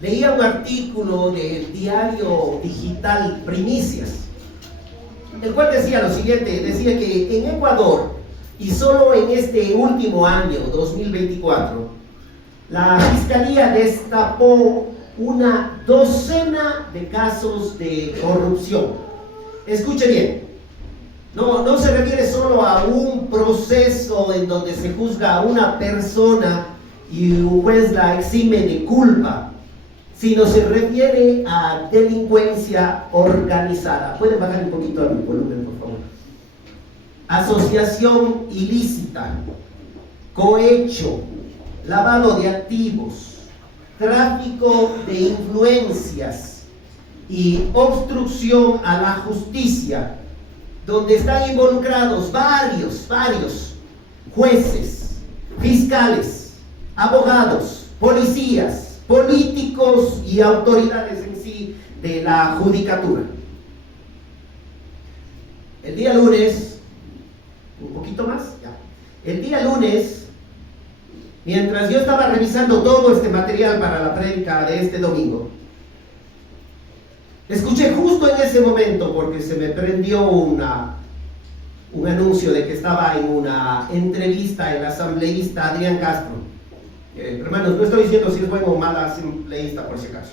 Leía un artículo del diario digital Primicias, el cual decía lo siguiente, decía que en Ecuador, y solo en este último año, 2024, la Fiscalía destapó una docena de casos de corrupción. Escuche bien, no se refiere solo a un proceso en donde se juzga a una persona y un juez la exime de culpa, sino se refiere a delincuencia organizada. ¿Pueden bajar un poquito el volumen, por favor? Asociación ilícita, cohecho, lavado de activos, tráfico de influencias y obstrucción a la justicia, donde están involucrados varios jueces, fiscales, abogados, policías, políticos y autoridades en sí de la judicatura. El día lunes, un poquito más, ya. El día lunes, mientras yo estaba revisando todo este material para la prédica de este domingo, escuché justo en ese momento, porque se me prendió un anuncio de que estaba en una entrevista el asambleísta Adrián Castro. Hermanos, no estoy diciendo si es bueno o mal asambleísta por si acaso,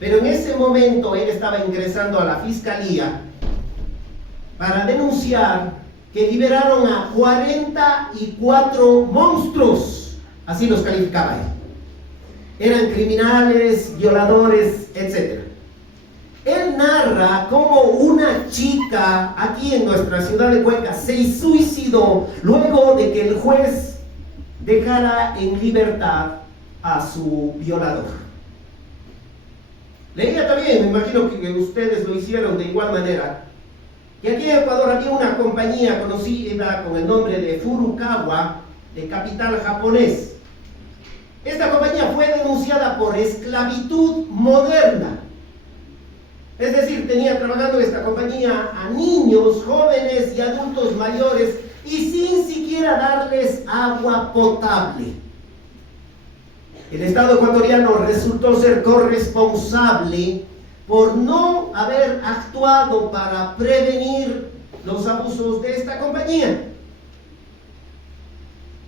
pero en ese momento él estaba ingresando a la fiscalía para denunciar que liberaron a 44 monstruos, así los calificaba él. Eran criminales, violadores, etc. Él narra cómo una chica aquí en nuestra ciudad de Cuenca se suicidó luego de que el juez dejara en libertad a su violador. Leía también, me imagino que ustedes lo hicieron de igual manera, que aquí en Ecuador había una compañía conocida con el nombre de Furukawa, de capital japonés. Esta compañía fue denunciada por esclavitud moderna. Es decir, tenía trabajando esta compañía a niños, jóvenes y adultos mayores y sin siquiera darles agua potable. El Estado ecuatoriano resultó ser corresponsable por no haber actuado para prevenir los abusos de esta compañía.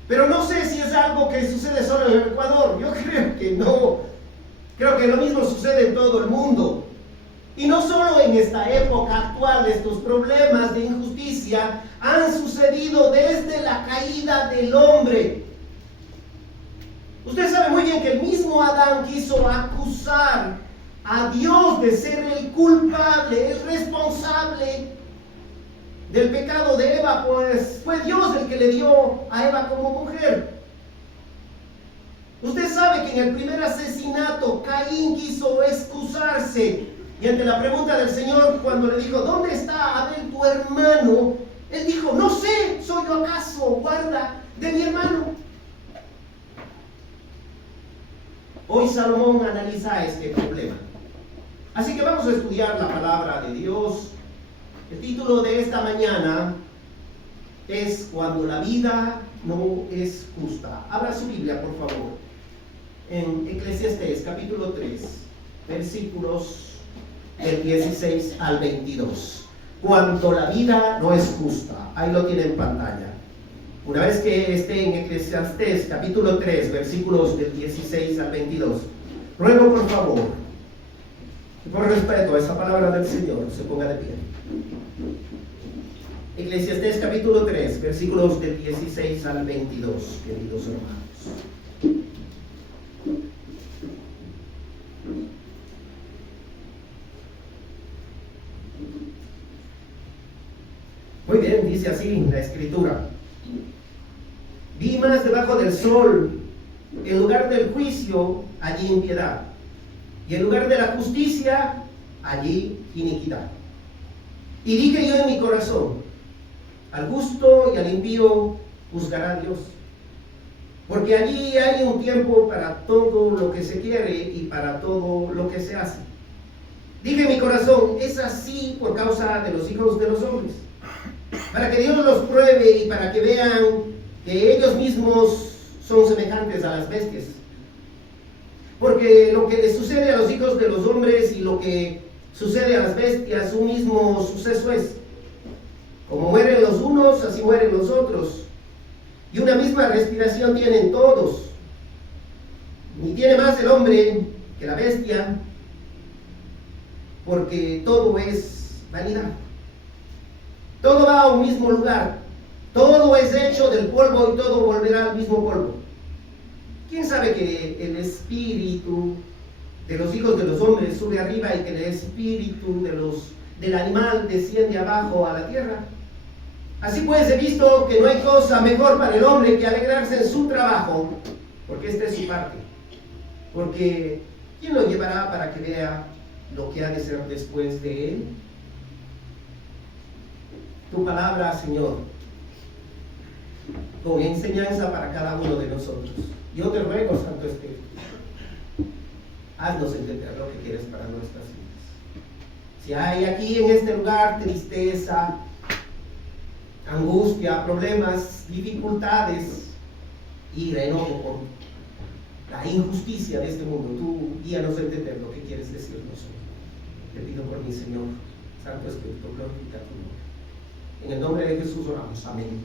Pero no sé si es algo que sucede solo en el Ecuador. Yo creo que no. Creo que lo mismo sucede en todo el mundo. Y no solo en esta época actual, estos problemas de injusticia han sucedido desde la caída del hombre. Usted sabe muy bien que el mismo Adán quiso acusar a Dios de ser el culpable, el responsable del pecado de Eva, pues fue Dios el que le dio a Eva como mujer. Usted sabe que en el primer asesinato Caín quiso excusarse. Y ante la pregunta del Señor, cuando le dijo, ¿dónde está Abel tu hermano? Él dijo, no sé, ¿soy yo acaso guarda de mi hermano? Hoy Salomón analiza este problema. Así que vamos a estudiar la palabra de Dios. El título de esta mañana es Cuando la vida no es justa. Abra su Biblia, por favor, en Eclesiastés capítulo 3, versículos del 16 al 22. Cuando la vida no es justa. Ahí lo tiene en pantalla. Una vez que esté en Eclesiastés capítulo 3, versículos del 16 al 22, ruego por favor, que por respeto a esa palabra del Señor, se ponga de pie. Eclesiastés capítulo 3, versículos del 16 al 22, queridos hermanos. Muy bien, dice así la escritura. Vi más debajo del sol, en lugar del juicio, allí impiedad, y en lugar de la justicia, allí iniquidad. Y dije yo en mi corazón, al justo y al impío juzgará Dios, porque allí hay un tiempo para todo lo que se quiere y para todo lo que se hace. Dije en mi corazón, es así por causa de los hijos de los hombres, para que Dios los pruebe y para que vean que ellos mismos son semejantes a las bestias. Porque porque lo que le sucede a los hijos de los hombres y lo que sucede a las bestias, un mismo suceso es. Como mueren los unos, así mueren los otros. Y una misma respiración tienen todos. Ni tiene más el hombre que la bestia, porque todo es vanidad. Todo va a un mismo lugar. Todo es hecho del polvo y todo volverá al mismo polvo. ¿Quién sabe que el espíritu de los hijos de los hombres sube arriba y que el espíritu del animal desciende abajo a la tierra? Así pues he visto que no hay cosa mejor para el hombre que alegrarse en su trabajo, porque esta es su parte. Porque ¿quién lo llevará para que vea lo que ha de ser después de él? Tu palabra, Señor, con enseñanza para cada uno de nosotros. Yo te ruego, Santo Espíritu, haznos entender lo que quieres para nuestras vidas. Si hay aquí en este lugar tristeza, angustia, problemas, dificultades, ira, enojo por la injusticia de este mundo, tú guíanos a entender lo que quieres decirnos hoy. Te pido por mi Señor, Santo Espíritu, glorifica tu nombre. En el nombre de Jesús oramos. Amén.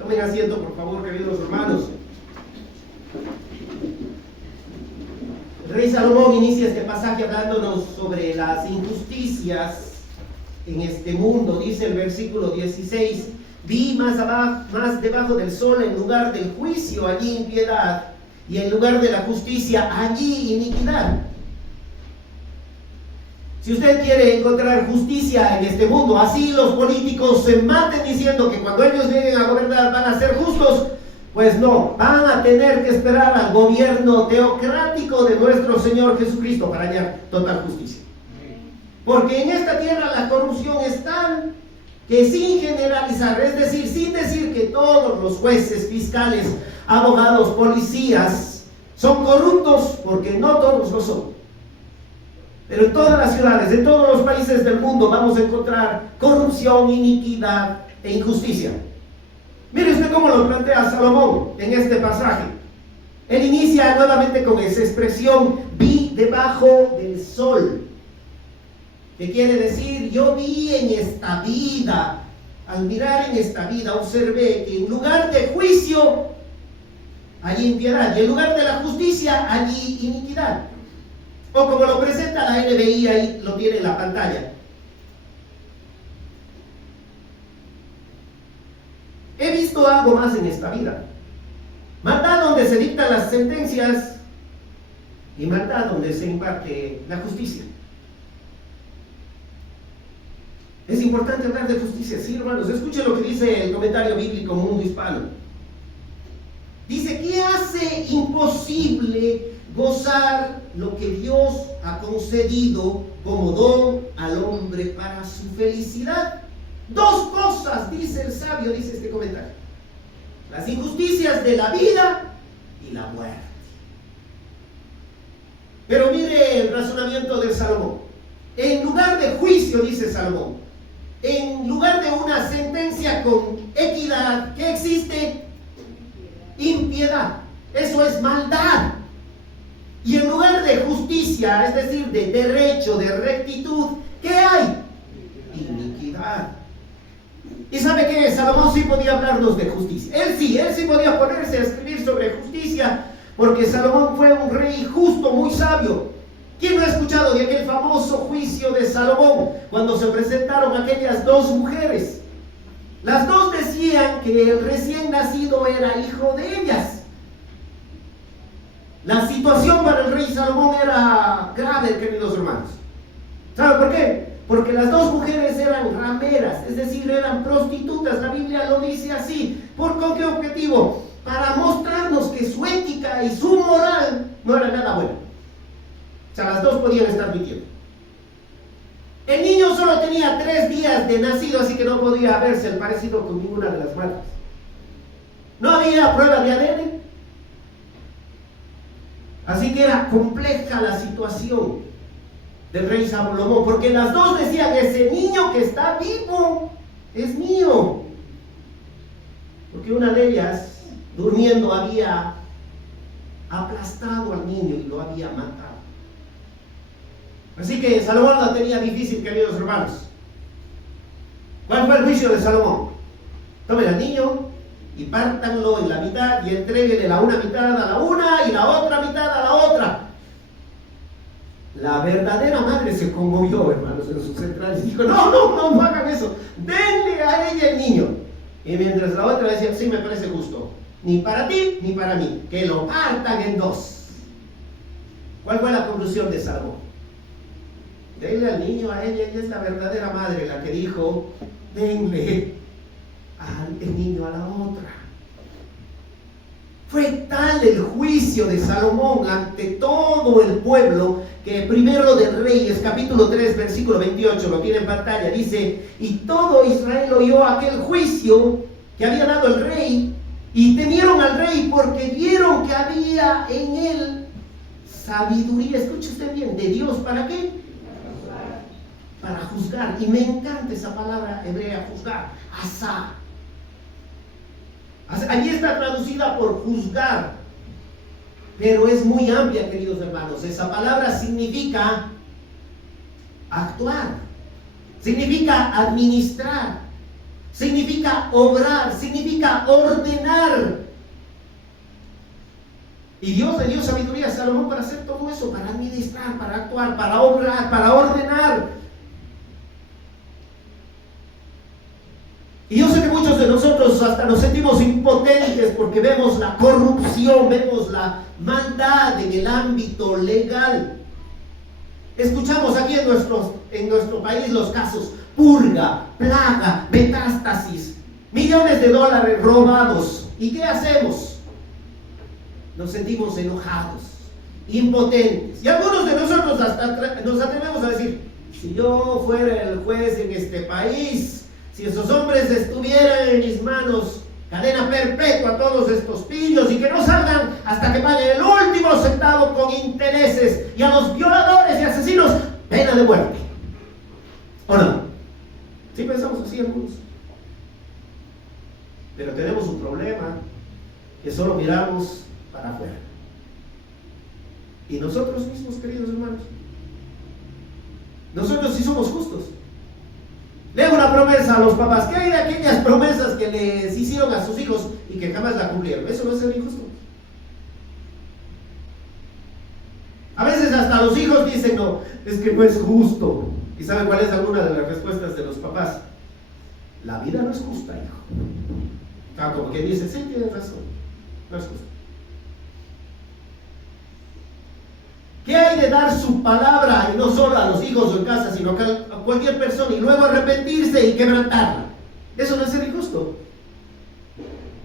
Tomen asiento, por favor, queridos hermanos. El rey Salomón inicia este pasaje hablándonos sobre las injusticias en este mundo. Dice el versículo 16: vi más debajo del sol, en lugar del juicio, allí impiedad, y en lugar de la justicia, allí iniquidad. Si usted quiere encontrar justicia en este mundo, así los políticos se maten diciendo que cuando ellos lleguen a gobernar van a ser justos, pues no, van a tener que esperar al gobierno teocrático de nuestro Señor Jesucristo para hallar total justicia. Porque en esta tierra la corrupción es tal que, sin generalizar, es decir, sin decir que todos los jueces, fiscales, abogados, policías son corruptos, porque no todos lo son. Pero en todas las ciudades, en todos los países del mundo vamos a encontrar corrupción, iniquidad e injusticia. Mire usted cómo lo plantea Salomón en este pasaje. Él inicia nuevamente con esa expresión: vi debajo del sol. ¿Qué quiere decir? Yo vi en esta vida, al mirar en esta vida, observé que en lugar de juicio, allí impiedad, y en lugar de la justicia, allí iniquidad. O como lo presenta la NBI, ahí lo tiene en la pantalla. He visto algo más en esta vida. Maldad donde se dictan las sentencias y maldad donde se imparte la justicia. Es importante hablar de justicia, sí, hermanos. Escuchen lo que dice el comentario bíblico Mundo Hispano. Dice: ¿qué hace imposible gozar lo que Dios ha concedido como don al hombre para su felicidad? Dos cosas, dice el sabio, dice este comentario: las injusticias de la vida y la muerte. Pero mire el razonamiento de Salomón. En lugar de juicio, dice Salomón, en lugar de una sentencia con equidad, ¿qué existe? Impiedad. Eso es maldad. Y en lugar de justicia, es decir, de derecho, de rectitud, ¿qué hay? Iniquidad. ¿Y sabe qué? Salomón sí podía hablarnos de justicia. Él sí podía ponerse a escribir sobre justicia, porque Salomón fue un rey justo, muy sabio. ¿Quién no ha escuchado de aquel famoso juicio de Salomón, cuando se presentaron aquellas dos mujeres? Las dos decían que el recién nacido era hijo de ellas. La situación para el rey Salomón era grave, queridos hermanos. ¿Saben por qué? Porque las dos mujeres eran rameras, es decir, eran prostitutas. La Biblia lo dice así. ¿Con qué objetivo? Para mostrarnos que su ética y su moral no era nada buena. O sea, las dos podían estar mintiendo. El niño solo tenía 3 días de nacido, así que no podía haberse el parecido con ninguna de las madres. No había prueba de ADN. Así que era compleja la situación del rey Salomón, porque las dos decían: ese niño que está vivo es mío. Porque una de ellas, durmiendo, había aplastado al niño y lo había matado. Así que Salomón la tenía difícil, queridos hermanos. ¿Cuál fue el juicio de Salomón? Tomen al niño y pártanlo en la mitad y entréguenle la una mitad a la una y la otra mitad a la otra. La verdadera madre se conmovió, hermanos, en sus centrales, y dijo: no hagan eso, denle a ella el niño. Y mientras la otra decía: sí, me parece justo, ni para ti ni para mí, que lo partan en dos. ¿Cuál fue la conclusión de Salomón? Denle al niño a ella, ella es la verdadera madre, la que dijo: denle al niño a la otra. Fue tal el juicio de Salomón ante todo el pueblo que primero de Reyes, capítulo 3, versículo 28, lo tiene en pantalla, dice: y todo Israel oyó aquel juicio que había dado el rey, y temieron al rey porque vieron que había en él sabiduría. Escuche usted bien, de Dios, ¿para qué? Para juzgar. Y me encanta esa palabra hebrea, juzgar, asá. Allí está traducida por juzgar, pero es muy amplia, queridos hermanos. Esa palabra significa actuar, significa administrar, significa obrar, significa ordenar. Y Dios le dio sabiduría a Salomón para hacer todo eso, para administrar, para actuar, para obrar, para ordenar. Y yo sé que muchos de nosotros hasta nos sentimos impotentes porque vemos la corrupción, vemos la maldad en el ámbito legal. Escuchamos aquí en nuestro país los casos: purga, plaga, metástasis, millones de dólares robados. ¿Y qué hacemos? Nos sentimos enojados, impotentes. Y algunos de nosotros hasta nos atrevemos a decir: si yo fuera el juez en este país, si esos hombres estuvieran en mis manos, cadena perpetua a todos estos pillos y que no salgan hasta que paguen el último centavo con intereses, y a los violadores y asesinos, pena de muerte. ¿O no? Sí pensamos así algunos. Pero tenemos un problema, que solo miramos para afuera. Y nosotros mismos, queridos hermanos, nosotros sí somos justos. Le hago una promesa a los papás. ¿Qué hay de aquellas promesas que les hicieron a sus hijos y que jamás la cumplieron? Eso no es ser injusto. A veces hasta los hijos dicen: no, es que no es justo. ¿Y saben cuál es alguna de las respuestas de los papás? La vida no es justa, hijo. Como que dice: sí, tienes razón, no es justo. ¿Qué hay de dar su palabra, y no solo a los hijos o en casa, sino a cualquier persona, y luego arrepentirse y quebrantarla? Eso no es ser injusto.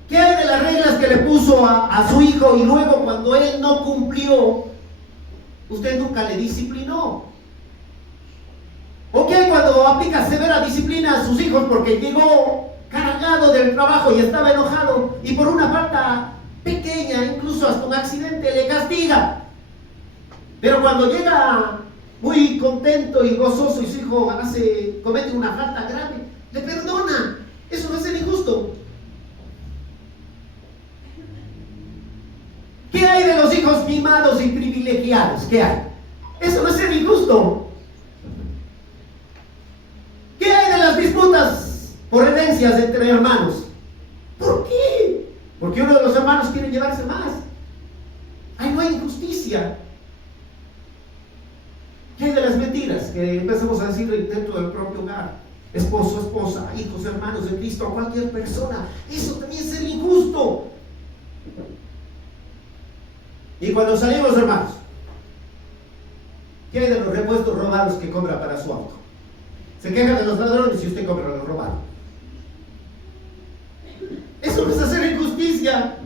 ¿Qué hay de las reglas que le puso a su hijo y luego cuando él no cumplió, usted nunca le disciplinó? ¿O qué hay cuando aplica severa disciplina a sus hijos porque llegó cargado del trabajo y estaba enojado, y por una falta pequeña, incluso hasta un accidente, le castiga? Pero cuando llega muy contento y gozoso y su hijo comete una falta grave, le perdona. Eso no es ser injusto. ¿Qué hay de los hijos mimados y privilegiados? ¿Qué hay? Eso no es ser injusto. ¿Qué hay de las disputas por herencias entre hermanos? ¿Por qué? Porque uno de los hermanos quiere llevarse más. Ahí no hay injusticia. ¿Qué hay de las mentiras que empezamos a decir dentro del propio hogar? Esposo, esposa, hijos, hermanos de Cristo, a cualquier persona. Eso también es ser injusto. Y cuando salimos, hermanos, ¿qué hay de los repuestos robados que compra para su auto? Se quejan de los ladrones y usted compra lo robado. Eso no es hacer injusticia.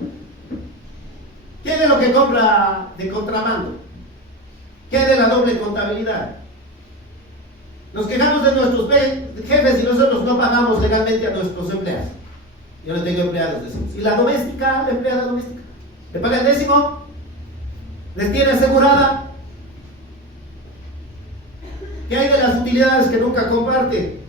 ¿Qué hay de lo que compra de contrabando? ¿Qué hay de la doble contabilidad? Nos quejamos de nuestros jefes y nosotros no pagamos legalmente a nuestros empleados. Yo no tengo empleados, decimos. ¿Y la doméstica, la empleada doméstica? ¿Le paga el décimo? ¿Les tiene asegurada? ¿Qué hay de las utilidades que nunca comparte?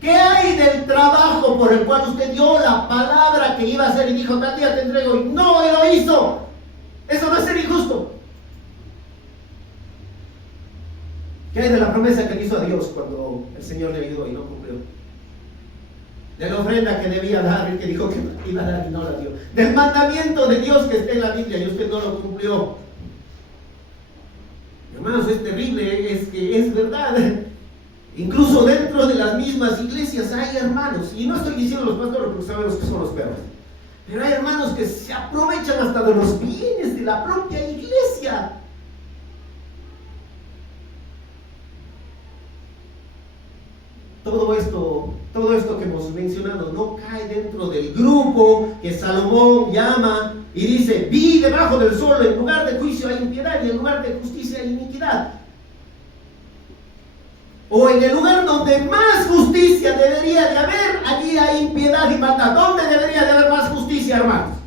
¿Qué hay del trabajo por el cual usted dio la palabra que iba a hacer y dijo: tal día te entrego, y no lo hizo? Eso no es ser injusto. ¿Qué hay de la promesa que le hizo a Dios cuando el Señor le ayudó y no cumplió? De la ofrenda que debía dar y que dijo que iba a dar y no la dio. Del mandamiento de Dios que está en la Biblia y usted no lo cumplió. Hermanos, es terrible, es que es verdad. Incluso dentro de las mismas iglesias hay hermanos, y no estoy diciendo los pastores porque sabemos que son los perros, pero hay hermanos que se aprovechan hasta de los bienes de la propia iglesia. Todo esto que hemos mencionado no cae dentro del grupo que Salomón llama y dice: vi debajo del sol, en lugar de juicio hay impiedad y en lugar de justicia hay iniquidad. O en el lugar donde más justicia debería de haber, allí hay impiedad y maldad. ¿Dónde debería de haber más justicia, hermanos?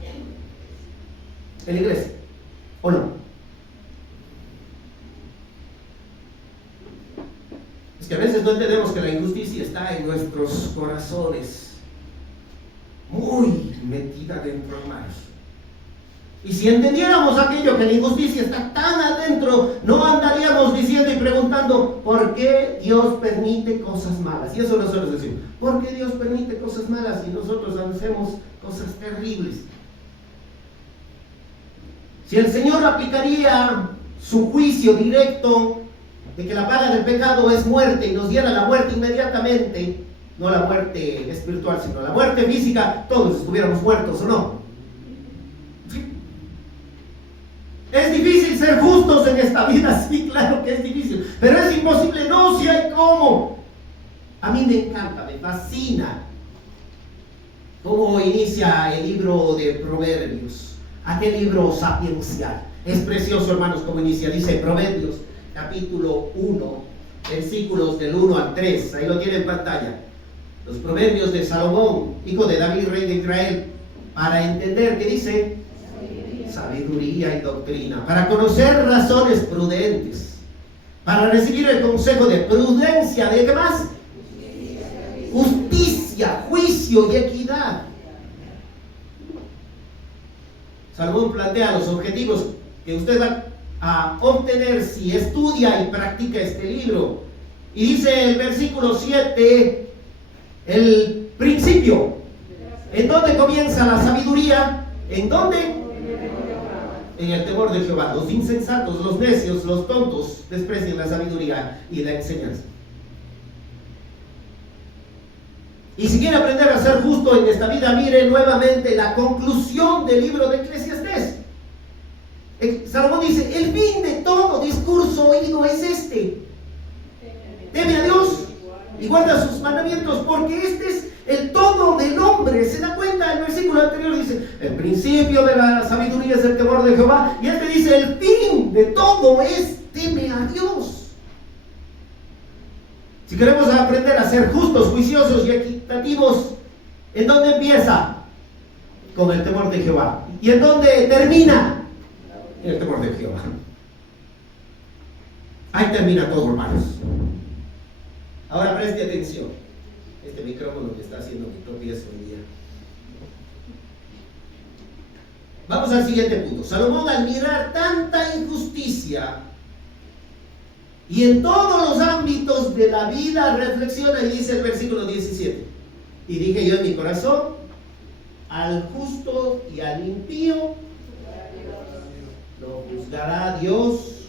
En la iglesia, ¿o no? Es que a veces no entendemos que la injusticia está en nuestros corazones, muy metida dentro, hermanos. Y si entendiéramos aquello, que la injusticia está tan adentro, no andaríamos diciendo y preguntando ¿por qué Dios permite cosas malas? Y eso nosotros decimos: ¿por qué Dios permite cosas malas? Y nosotros hacemos cosas terribles. Si el Señor aplicaría su juicio directo de que la paga del pecado es muerte y nos diera la muerte inmediatamente, no la muerte espiritual, sino la muerte física, todos estuviéramos muertos, ¿o no? ¿Es difícil ser justos en esta vida? Sí, claro que es difícil, pero es imposible. No, si hay cómo. A mí me encanta, me fascina cómo inicia el libro de Proverbios, aquel libro sapiencial. Es precioso, hermanos, cómo inicia. Dice Proverbios capítulo 1, versículos del 1 al 3, ahí lo tiene en pantalla. Los proverbios de Salomón, hijo de David, rey de Israel, para entender, ¿qué dice? Sabiduría y doctrina, para conocer razones prudentes, para recibir el consejo de prudencia, ¿de qué más? Justicia, juicio y equidad. Salomón plantea los objetivos que usted va a obtener si estudia y practica este libro. Y dice el versículo 7, el principio. ¿En dónde comienza la sabiduría? ¿En dónde? En el temor de Jehová. Los insensatos, los necios, los tontos desprecian la sabiduría y la enseñanza. Y si quiere aprender a ser justo en esta vida, mire nuevamente la conclusión del libro de Eclesiastés. Salomón dice: el fin de todo discurso oído es este: teme a Dios y guarda sus mandamientos, porque este es el todo del hombre. ¿Se da cuenta? El versículo anterior dice: el principio de la sabiduría es el temor de Jehová, y este dice: el fin de todo es teme a Dios. Si queremos aprender a ser justos, juiciosos y equitativos, ¿en dónde empieza? Con el temor de Jehová. ¿Y en dónde termina? En el temor de Jehová. Ahí termina todo, hermanos. Ahora preste atención. Este micrófono que está haciendo mi tropiezo hoy día. Vamos al siguiente punto. Salomón, al mirar tanta injusticia y en todos los ámbitos de la vida, reflexiona y dice el versículo 17: y dije yo en mi corazón, al justo y al impío lo juzgará Dios,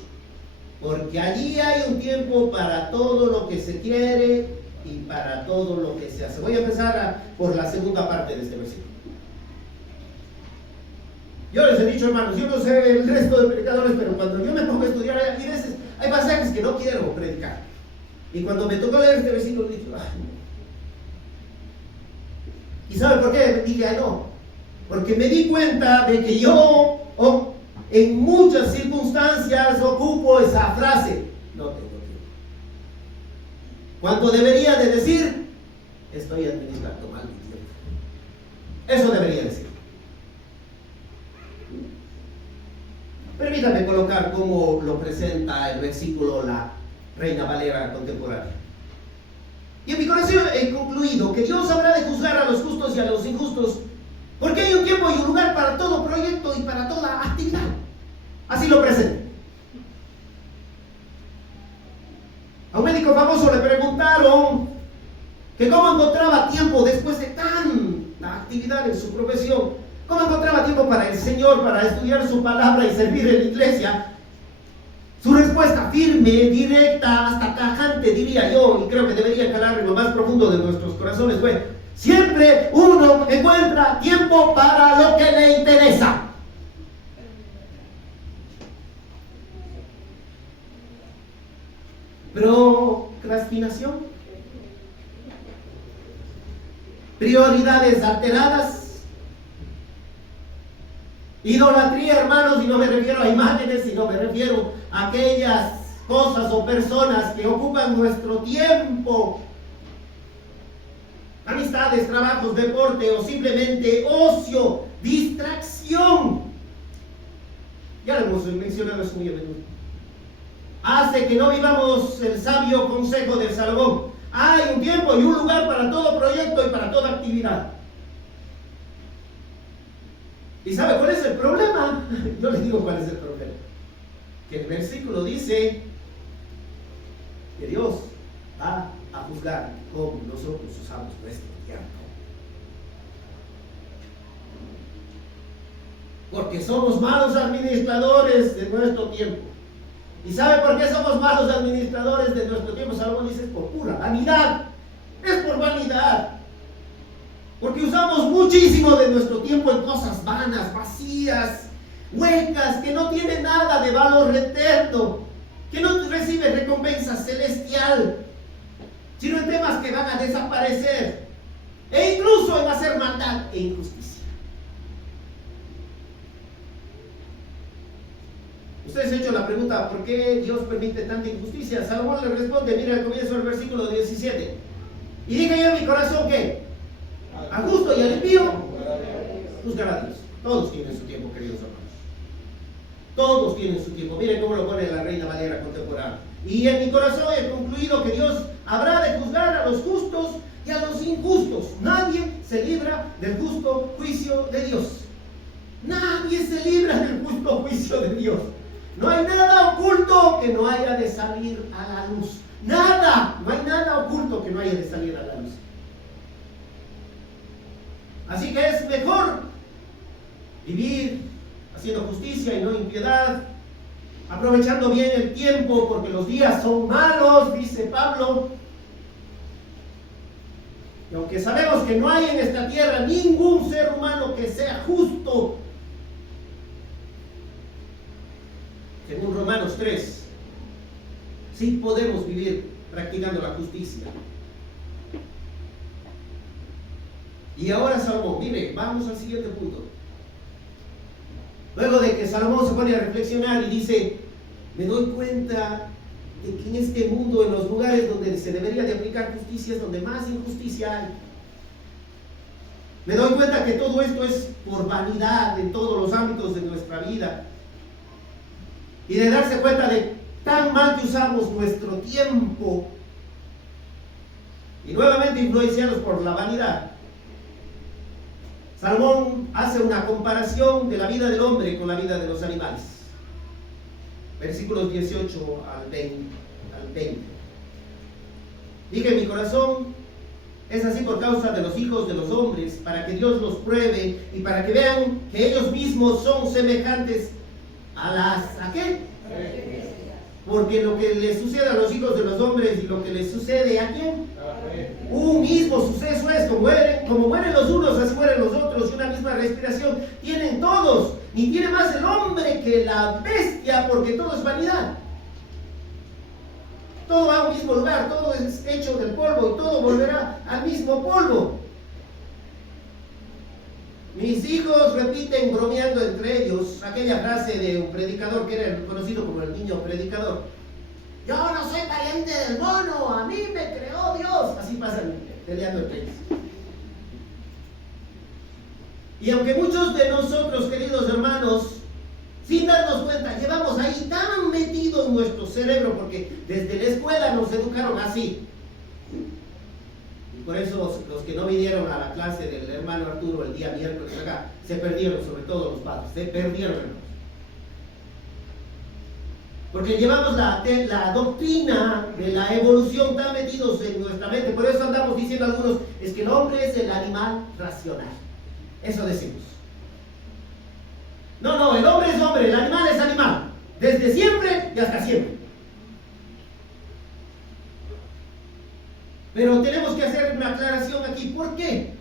porque allí hay un tiempo para todo lo que se quiere y para todo lo que se hace. Voy a empezar por la segunda parte de este versículo. Yo les he dicho, hermanos, yo no sé el resto de predicadores, pero cuando yo me pongo a estudiar, hay veces, hay pasajes que no quiero predicar. Y cuando me tocó leer este versículo, dije: ay, no. ¿Y sabe por qué dije ay, no? Porque me di cuenta de que yo en muchas circunstancias ocupo esa frase: no tengo tiempo. Cuando debería de decir: estoy administrando mal mi tiempo. Eso debería decir. Permítame colocar cómo lo presenta el versículo la Reina Valera contemporánea. Y en mi corazón he concluido que Dios habrá de juzgar a los justos y a los injustos, porque hay un tiempo y un lugar para todo proyecto y para toda actividad. Así lo presenta. A un médico famoso le preguntaron que cómo encontraba tiempo después de tanta actividad en su profesión, cómo encontraba tiempo para el Señor, para estudiar su palabra y servir en la iglesia. Su respuesta firme, directa, hasta tajante, diría yo, y creo que debería calar en lo más profundo de nuestros corazones, fue: siempre uno encuentra tiempo para lo que le interesa. Procrastinación, prioridades alteradas, idolatría, hermanos, y no me refiero a imágenes, sino me refiero a aquellas cosas o personas que ocupan nuestro tiempo, amistades, trabajos, deporte o simplemente ocio, distracción. Ya lo hemos mencionado eso muy a menudo. Hace que no vivamos el sabio consejo de Salomón: hay un tiempo y un lugar para todo proyecto y para toda actividad. ¿Y sabe cuál es el problema? Yo les digo cuál es el problema. Que el versículo dice que Dios va a juzgar cómo nosotros usamos nuestro tiempo. Porque somos malos administradores de nuestro tiempo. ¿Y sabe por qué somos malos administradores de nuestro tiempo? Salomón dice: es por pura vanidad. Es por vanidad. Porque usamos muchísimo de nuestro tiempo en cosas vanas, vacías, huecas, que no tienen nada de valor eterno, que no reciben recompensa celestial, sino en temas que van a desaparecer, e incluso en hacer maldad e injusticia. Ustedes han hecho la pregunta: ¿por qué Dios permite tanta injusticia? Salomón le responde, mira al comienzo del versículo 17: y dije yo en mi corazón que a justo y al impío juzgará a Dios. Todos tienen su tiempo, queridos hermanos. Todos tienen su tiempo. Miren cómo lo pone la Reina Valera contemporánea. Y en mi corazón he concluido que Dios habrá de juzgar a los justos y a los injustos. Nadie se libra del justo juicio de Dios. Nadie se libra del justo juicio de Dios. No hay nada oculto que no haya de salir a la luz. Nada, no hay nada oculto que no haya de salir a la luz. Así que es mejor vivir haciendo justicia y no impiedad, aprovechando bien el tiempo, porque los días son malos, dice Pablo. Y aunque sabemos que no hay en esta tierra ningún ser humano que sea justo, según Romanos 3, sí podemos vivir practicando la justicia. Y ahora Salomón, mire, vamos al siguiente punto. Luego de que Salomón se pone a reflexionar y dice: me doy cuenta de que en este mundo, en los lugares donde se debería de aplicar justicia, es donde más injusticia hay. Me doy cuenta que todo esto es por vanidad en todos los ámbitos de nuestra vida. Y de darse cuenta de tan mal que usamos nuestro tiempo, y nuevamente influenciados por la vanidad, Salomón hace una comparación de la vida del hombre con la vida de los animales. Versículos 18 al 20. Dije: mi corazón es así por causa de los hijos de los hombres, para que Dios los pruebe y para que vean que ellos mismos son semejantes a las... ¿a qué? Porque lo que les sucede a los hijos de los hombres y lo que les sucede ¿a quién? Un mismo suceso es: como mueren los unos, así mueren los otros, y una misma respiración tienen todos, ni tiene más el hombre que la bestia, porque todo es vanidad. Todo va a un mismo lugar, todo es hecho del polvo y todo volverá al mismo polvo. Mis hijos repiten bromeando entre ellos aquella frase de un predicador que era conocido como el niño predicador: yo no soy pariente del mono, a mí me creó Dios. Así pasan peleando entre ellos. Y aunque muchos de nosotros, queridos hermanos, sin darnos cuenta, llevamos ahí tan metido en nuestro cerebro, porque desde la escuela nos educaron así. Y por eso los que no vinieron a la clase del hermano Arturo el día miércoles acá, se perdieron, sobre todo los padres, se perdieron, hermanos. Porque llevamos la doctrina de la evolución tan metidos en nuestra mente. Por eso andamos diciendo algunos, es que el hombre es el animal racional. Eso decimos. No, el hombre es hombre, el animal es animal. Desde siempre y hasta siempre. Pero tenemos que hacer una aclaración aquí. ¿Por qué?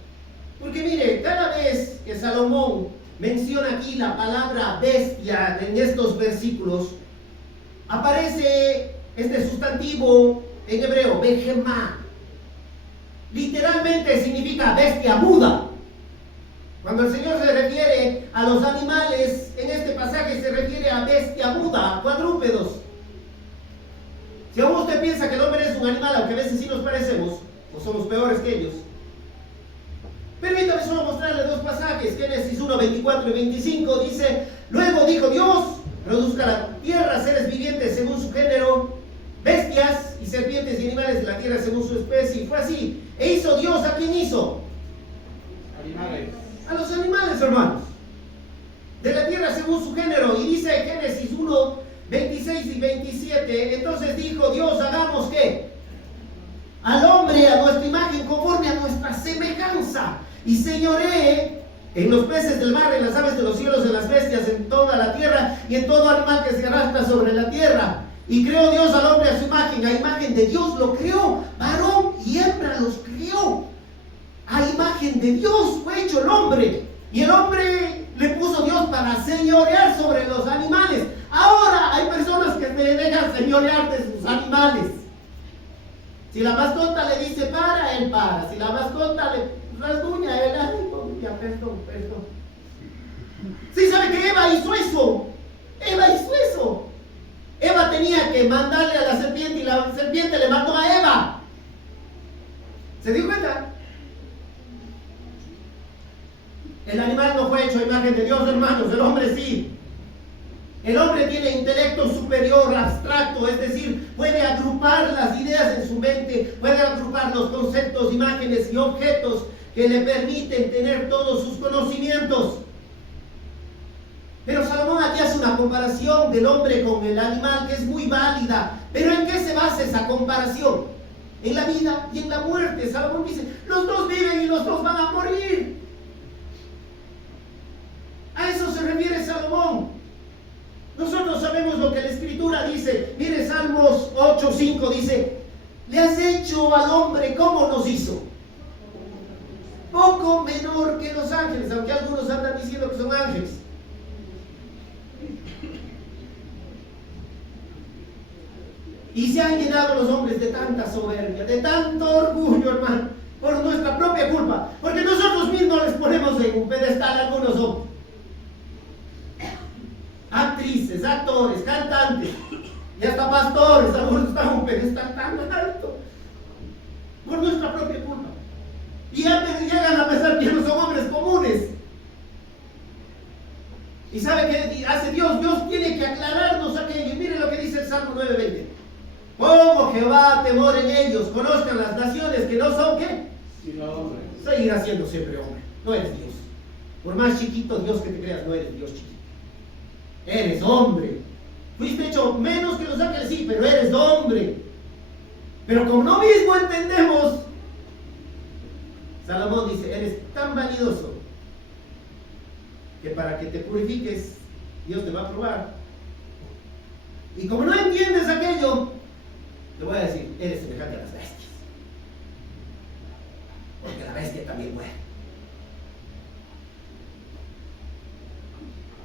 Porque mire, cada vez que Salomón menciona aquí la palabra bestia en estos versículos, aparece este sustantivo en hebreo, behemá. Literalmente significa bestia muda. Cuando el Señor se refiere a los animales, en este pasaje se refiere a bestia muda, a cuadrúpedos. Si aún usted piensa que el hombre es un animal, aunque a veces sí nos parecemos, o somos peores que ellos, permítame solo mostrarle dos pasajes. Génesis 1, 24 y 25 dice: luego dijo Dios, produzca la tierra seres vivientes según su género, bestias y serpientes y animales de la tierra según su especie. Y fue así. E hizo Dios, ¿a quién hizo? Animales. A los animales, hermanos, de la tierra según su género. Y dice Génesis 1, 26 y 27, entonces dijo Dios, hagamos ¿qué? Al hombre a nuestra imagen, conforme a nuestra semejanza, y señoree en los peces del mar, en las aves de los cielos, en las bestias, en toda la tierra, y en todo animal que se arrastra sobre la tierra. Y creó Dios al hombre a su imagen, a imagen de Dios lo creó, varón y hembra los creó. A imagen de Dios fue hecho el hombre, y el hombre le puso Dios para señorear sobre los animales. Ahora hay personas que te dejan señorear de sus animales. Si la mascota le dice para, él para. Si la mascota le rasguña, él, ay, ya, perdón. ¿Sí sabe que Eva hizo eso? Eva tenía que mandarle a la serpiente y la serpiente le mandó a Eva. ¿Se dio cuenta? El animal no fue hecho a imagen de Dios, hermanos, el hombre sí. El hombre tiene intelecto superior, abstracto, es decir, puede agrupar las ideas en su mente, puede agrupar los conceptos, imágenes y objetos que le permiten tener todos sus conocimientos. Pero Salomón aquí hace una comparación del hombre con el animal que es muy válida. ¿Pero en qué se basa esa comparación? En la vida y en la muerte. Salomón dice, los dos viven y los dos van a morir. A eso se refiere Salomón. Nosotros sabemos lo que la Escritura dice. Mire, Salmos 8:5 dice, le has hecho al hombre como nos hizo. Poco menor que los ángeles, aunque algunos andan diciendo que son ángeles. Y se han llenado los hombres de tanta soberbia, de tanto orgullo, hermano, por nuestra propia culpa. Porque nosotros mismos les ponemos en un pedestal a algunos hombres. Actrices, actores, cantantes y hasta pastores, algunos están en un pedestal tan alto por nuestra propia culpa. Y llegan a pensar que no son hombres comunes. ¿Y sabe qué hace Dios? Dios tiene que aclararnos aquello. Mire lo que dice el Salmo 9:20. Pongo Jehová temor en ellos, conozcan las naciones que no son ¿qué? Sino hombres. Seguirás siendo siempre hombre, no eres Dios. Por más chiquito Dios que te creas, no eres Dios chiquito. Eres hombre. Fuiste hecho menos que los ángeles, sí, pero eres hombre. Pero como no mismo entendemos, Salomón dice, eres tan vanidoso que para que te purifiques, Dios te va a probar. Y como no entiendes aquello, te voy a decir, eres semejante a las bestias. Porque la bestia también muere.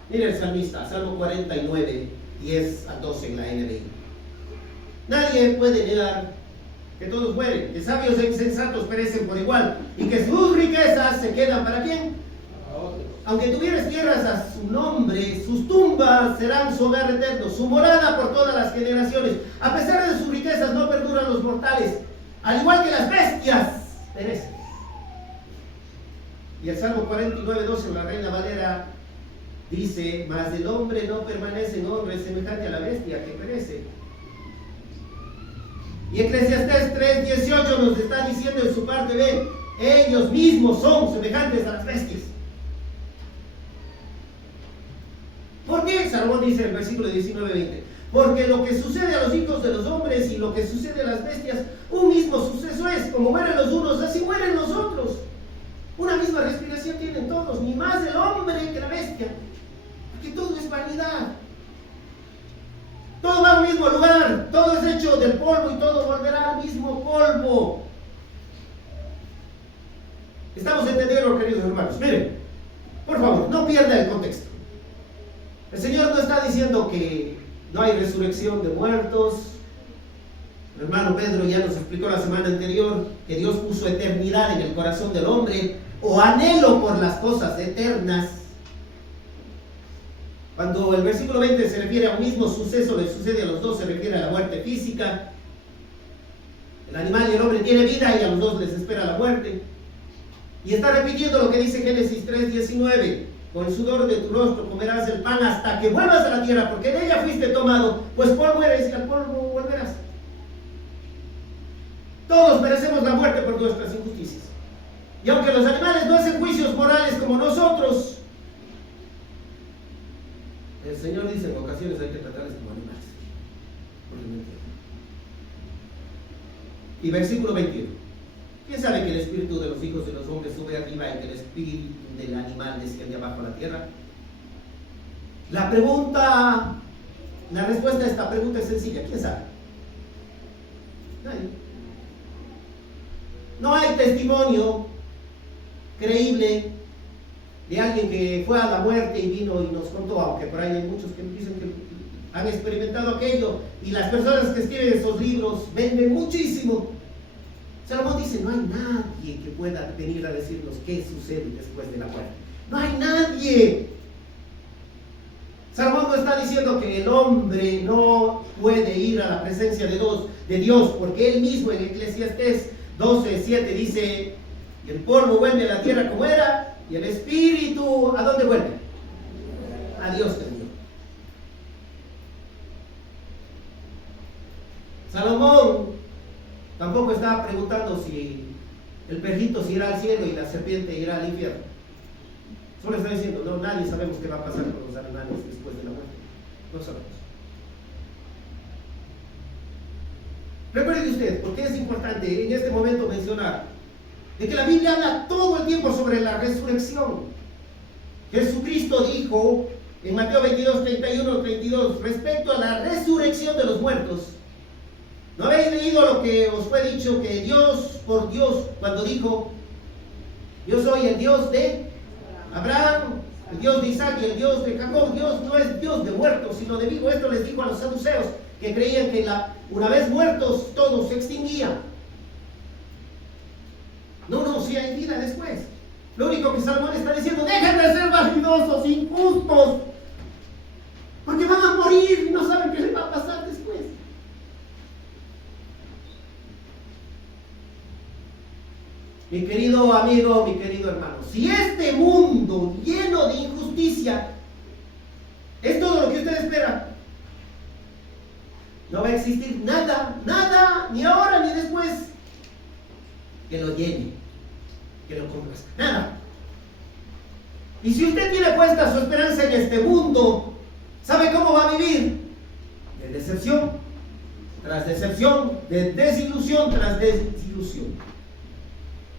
Mira el salmista, Salmo 49, 10 a 12 en la NBI. Nadie puede negar que todos mueren, que sabios e insensatos perecen por igual, y que sus riquezas se quedan ¿para quién? Aunque tuvieras tierras a su nombre, sus tumbas serán su hogar eterno, su morada por todas las generaciones. A pesar de sus riquezas no perduran los mortales, al igual que las bestias perecen. Y el Salmo 49, 12 en la Reina Valera dice, mas el hombre no permanece en honra, es semejante a la bestia que perece. Y Eclesiastés 3:18 nos está diciendo en su parte B, ellos mismos son semejantes a las bestias. ¿Por qué? Salomón dice en el versículo 19-20, Porque lo que sucede a los hijos de los hombres y lo que sucede a las bestias, un mismo suceso es. Como mueren los unos, así mueren los otros. Una misma respiración tienen todos, ni más el hombre que la bestia. Porque todo es vanidad. Todo va al mismo lugar, todo es hecho del polvo y todo volverá al mismo polvo. ¿Estamos entendiendo, queridos hermanos? Miren, por favor, no pierda el contexto. El Señor no está diciendo que no hay resurrección de muertos. El hermano Pedro ya nos explicó la semana anterior que Dios puso eternidad en el corazón del hombre, o anhelo por las cosas eternas. Cuando el versículo 20 se refiere a un mismo suceso, le sucede a los dos, se refiere a la muerte física. El animal y el hombre tienen vida y a los dos les espera la muerte. Y está repitiendo lo que dice Génesis 3:19. Con el sudor de tu rostro comerás el pan hasta que vuelvas a la tierra, porque de ella fuiste tomado, pues polvo eres y al polvo volverás. Todos merecemos la muerte por nuestras injusticias. Y aunque los animales no hacen juicios morales como nosotros, el Señor dice en ocasiones hay que tratarles como animales. Porque no entienden. Y versículo 21. ¿Quién sabe que el espíritu de los hijos de los hombres sube arriba y que el espíritu del animal desciende abajo a la tierra? La respuesta a esta pregunta es sencilla. ¿Quién sabe? Nadie. No hay testimonio creíble de alguien que fue a la muerte y vino y nos contó, aunque por ahí hay muchos que dicen que han experimentado aquello, y las personas que escriben esos libros venden muchísimo. Salomón dice, no hay nadie que pueda venir a decirnos qué sucede después de la muerte. No hay nadie. Salomón no está diciendo que el hombre no puede ir a la presencia de Dios, porque él mismo en Eclesiastés 12:7 dice, y el polvo vuelve a la tierra como era, y el espíritu, ¿a dónde vuelve? A Dios te dio. Salomón tampoco estaba preguntando si el perrito se irá al cielo y la serpiente irá al infierno. Solo está diciendo, no, nadie sabemos qué va a pasar con los animales después de la muerte. No sabemos. Recuerde usted, porque es importante en este momento mencionar de que la Biblia habla todo el tiempo sobre la resurrección. Jesucristo dijo en Mateo 22:31-32 respecto a la resurrección de los muertos. ¿No habéis leído lo que os fue dicho que Dios, por Dios, cuando dijo, yo soy el Dios de Abraham, el Dios de Isaac y el Dios de Jacob? Dios no es Dios de muertos, sino de vivos. Esto les dijo a los saduceos, que creían que una vez muertos todos se extinguían. No, si hay vida después. Lo único que Salomón está diciendo, dejen de ser vanidosos, injustos, porque van a morir y no saben qué les va a pasar después. Mi querido amigo, mi querido hermano, si este mundo lleno de injusticia es todo lo que usted espera, no va a existir nada, ni ahora ni después, que lo llene, que lo complazca, nada. Y si usted tiene puesta su esperanza en este mundo, ¿sabe cómo va a vivir? De decepción tras decepción, de desilusión tras desilusión.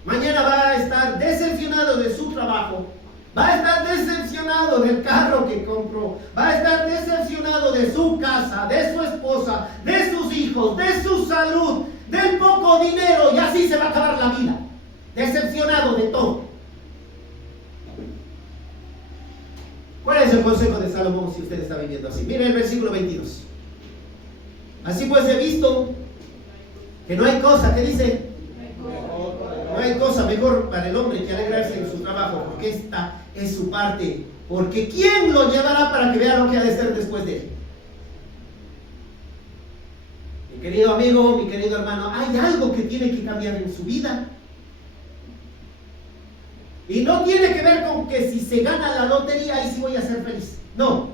Mañana va a estar decepcionado de su trabajo, va a estar decepcionado del carro que compró, va a estar decepcionado de su casa, de su esposa, de sus hijos, de su salud, del poco dinero, y así se va a acabar la vida. Decepcionado de todo. ¿Cuál es el consejo de Salomón si usted está viviendo así? Mire el versículo 22. Así pues he visto que no hay cosa, que dice, no hay cosa mejor para el hombre que alegrarse en su trabajo, porque esta es su parte. Porque ¿quién lo llevará para que vea lo que ha de ser después de él? Mi querido amigo, mi querido hermano, hay algo que tiene que cambiar en su vida. Y no tiene que ver con que si se gana la lotería, ahí sí voy a ser feliz. No.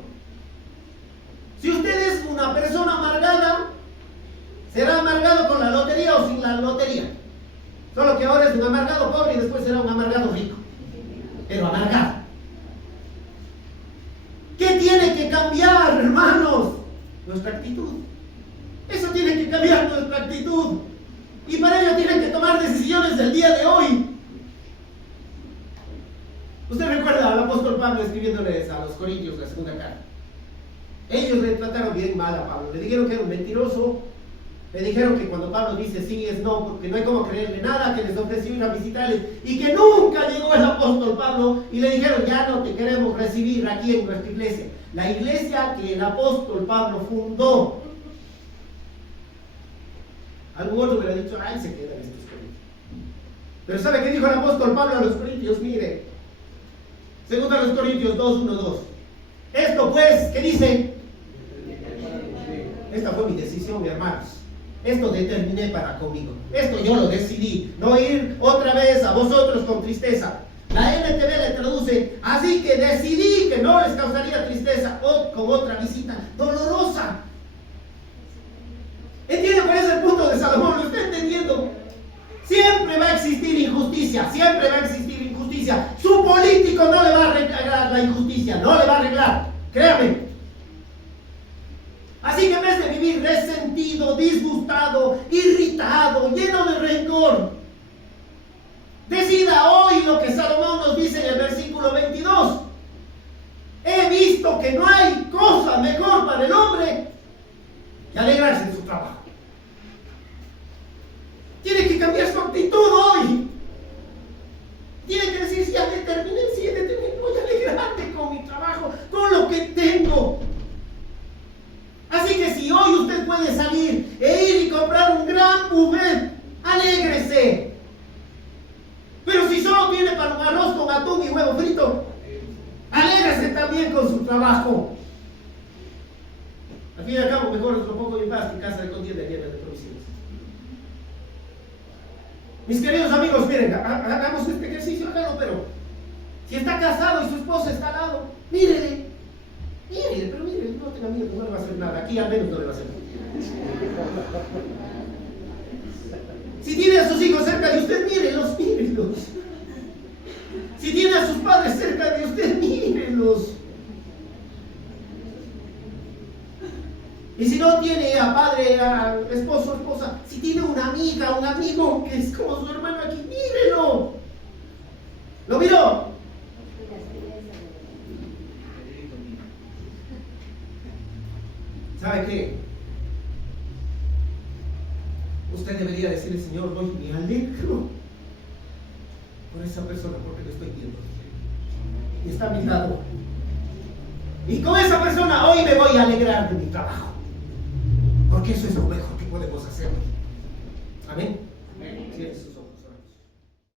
Si usted es una persona amargada, será amargado con la lotería o sin la lotería. Solo que ahora es un amargado pobre y después será un amargado rico. Pero amargado. ¿Qué tiene que cambiar, hermanos? nuestra actitud. Eso tiene que cambiar nuestra actitud. Y para ello tienen que tomar decisiones del día de hoy. Usted recuerda al apóstol Pablo escribiéndoles a los Corintios la segunda carta. Ellos le trataron bien mal a Pablo. Le dijeron que era un mentiroso. Le dijeron que cuando Pablo dice sí es no, porque no hay como creerle nada, que les ofreció ir a visitarles y que nunca llegó el apóstol Pablo, y le dijeron ya no te queremos recibir aquí en nuestra iglesia. La iglesia que el apóstol Pablo fundó. Algún otro hubiera dicho, ay, se quedan estos corintios. Pero ¿sabe qué dijo el apóstol Pablo a los corintios? Mire, segundo a los Corintios 2:1-2. Esto pues, ¿qué dice? Esta fue mi decisión, mis hermanos. Esto determiné para conmigo. Esto yo lo decidí. No ir otra vez a vosotros con tristeza. La NTV le traduce, así que decidí que no les causaría tristeza con otra visita dolorosa. ¿Entiende cuál es el punto de Salomón? ¿Lo está entendiendo? Siempre va a existir injusticia. Siempre va a existir injusticia. Su político no le va a arreglar la injusticia. No le va a arreglar. Créame. Así que en vez de vivir resentido, disgustado, irritado, lleno de rencor, decida hoy lo que Salomón nos dice en el versículo 22. He visto que no hay cosa mejor para el hombre que alegrarse en su trabajo. Tiene que cambiar su actitud hoy. Tiene que decir, ya determiné, voy a alegrarme con mi trabajo, con lo que tengo. Así que si hoy usted puede salir e ir y comprar un gran buffet, alégrese. Pero si solo tiene para un arroz con atún y huevo frito, alégrese también con su trabajo. Al fin y al cabo, mejor es lo poco de paz que casa de contienda llena de provisiones. Mis queridos amigos, miren, hagamos este ejercicio, hágalo, pero si está casado y su esposa está al lado, mírele, pero mire, no tenga miedo, no le va a hacer nada. Aquí al menos no le va a hacer nada. Si tiene a sus hijos cerca de usted, mírelos. Si tiene a sus padres cerca de usted, mírelos. Y si no tiene a padre, a esposo, esposa, si tiene una amiga, un amigo que es como su hermano aquí, mírelo. ¿Lo miró? ¿Sabe qué? Usted debería decirle, Señor, hoy me alegro por esa persona porque lo estoy viendo. Y está a mi lado. Y con esa persona hoy me voy a alegrar de mi trabajo. Porque eso es lo mejor que podemos hacer. Amén. Sí, eso es